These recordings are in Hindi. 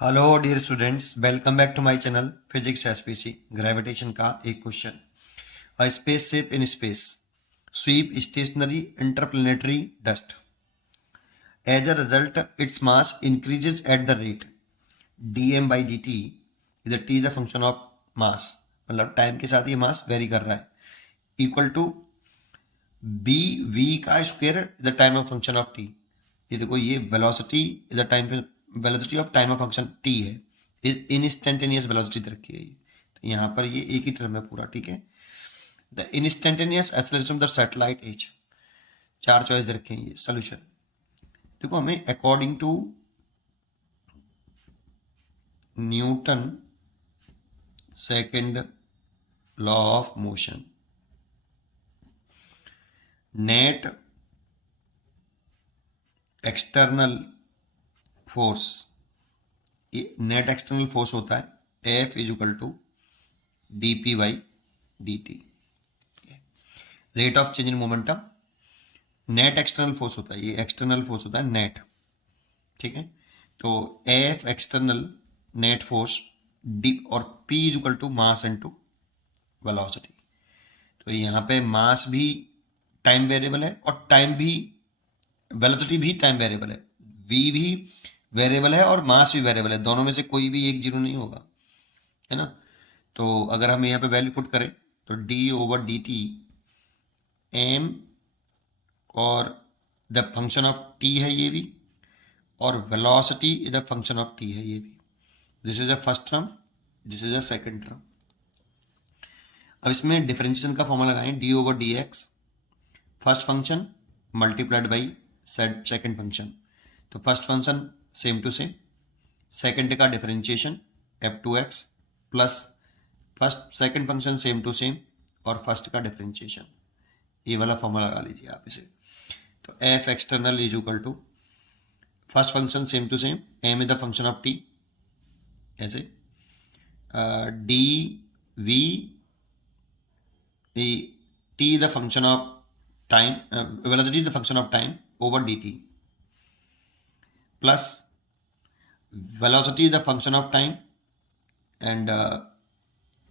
Hello dear students, welcome back to my channel physics SPC. Gravitation का एक question. A spaceship in space sweep stationary interplanetary dust. As a result its mass increases at the rate dm by dt, इधर t is a function of mass, मतलब टाइम के साथ ये मास वेरी कर रहा है, इक्वल टू बी वी का square the time of function of T. ये देखो, ये velocity is the time, velocity of time of function T है, इज इंस्टेंटेनियस वेलोसिटी दे रखी है ये। तो यहाँ पर ये एक ही टर्म है पूरा, ठीक है। The instantaneous acceleration of the satellite as, चार चॉइस दे रखे हैं ये सोल्यूशन। देखो, हमें according to Newton second law of motion, net external force, net external force होता है F is equal to d p by D t, rate of change in momentum. Net external force होता है, ये एक्सटर्नल फोर्स होता है नेट, ठीक है। तो F external net force D और P is equal to mass into velocity. तो यहाँ पे मास भी टाइम वेरिएबल है और टाइम भी, वेलोसिटी भी टाइम वेरिएबल है, वी भी वेरिएबल है और मास भी वेरिएबल है, दोनों में से कोई भी एक जीरो नहीं होगा, है ना। तो अगर हम यहाँ पे वैल्यू पुट करें तो D over D T M और द फंक्शन ऑफ टी है ये भी, और velocity is the function of T है ये भी। This is a first term, this is a second term. अब इसमें डिफरेंशिएशन का फॉर्मूला लगाएं, D over D X first function multiplied by second function. तो first function same to same, second का differentiation F two X plus first second function same to same और फर्स्ट का डिफरेंशिएशन, ये वाला फॉर्मूला लगा लीजिए आप इसे। तो F external is equal to first function same to same, M is the function of T, ऐसे D V T the function of time, velocity the function of time over D T, plus velocity the function of time and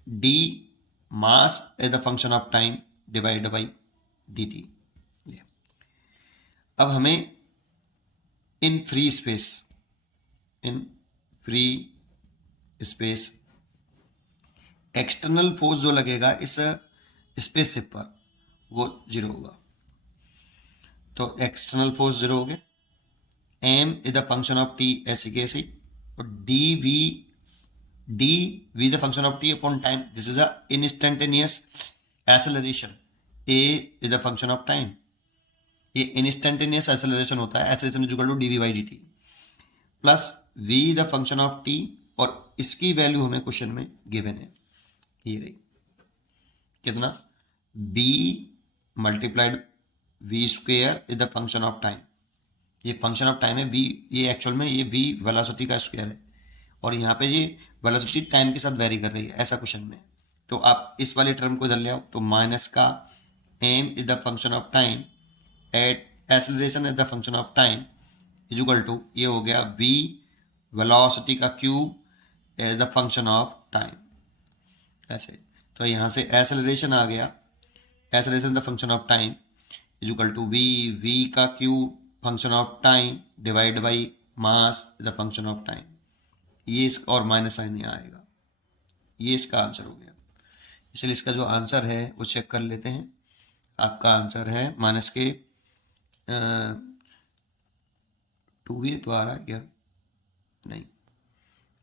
D mass is the function of time divide by D T. अब हमें in free space external force जो लगेगा इस स्पेसशिप पर वो जीरो होगा। तो एक्सटर्नल फोर्स जीरो हो गया, m is the function of T ऐसे कैसे, और d v the function of t upon time, this is a instantaneous acceleration, a is the function of time, ये इंस्टेंटेनियस एक्सेलरेशन होता है, acceleration is equal to d v by D T, plus v the function of t, और इसकी वैल्यू हमें क्वेश्चन में गिवन है, ये रही कितना, b multiplied v square is the function of time, ये फंक्शन ऑफ टाइम है वी, ये एक्चुअल में ये वी वेलोसिटी का स्क्वायर है, और यहाँ पे ये वेलोसिटी टाइम के साथ वेरी कर रही है ऐसा क्वेश्चन में। तो आप इस वाले टर्म को इधर ले आओ, तो माइनस का M is the function of time at acceleration is the function of time is equal to, ये हो गया वी वेलोसिटी का cube as the function of time, ऐसे। तो यहाँ से एक्सेलरेशन आ गया, acceleration the function of time is equal to V का cube function of time divide by mass the function of time, ये इस और माइनस साइन यहाँ आएगा, ये इसका आंसर हो गया। इसलिए इसका जो आंसर है वो चेक कर लेते हैं। आपका आंसर है माइनस के 2 भी तो आ रहा है क्या, नहीं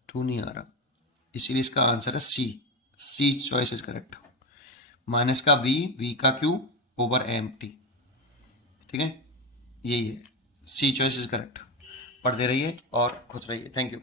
2 नहीं आ रहा, इसीलिए इसका आंसर है सी चॉइस इज करेक्ट, माइनस का वी का क्यूब ओवर एम टी, ठीक है, यही है, सी चॉइस इज करेक्ट। पढ़ते रहिए और खुश रहिए, थैंक यू।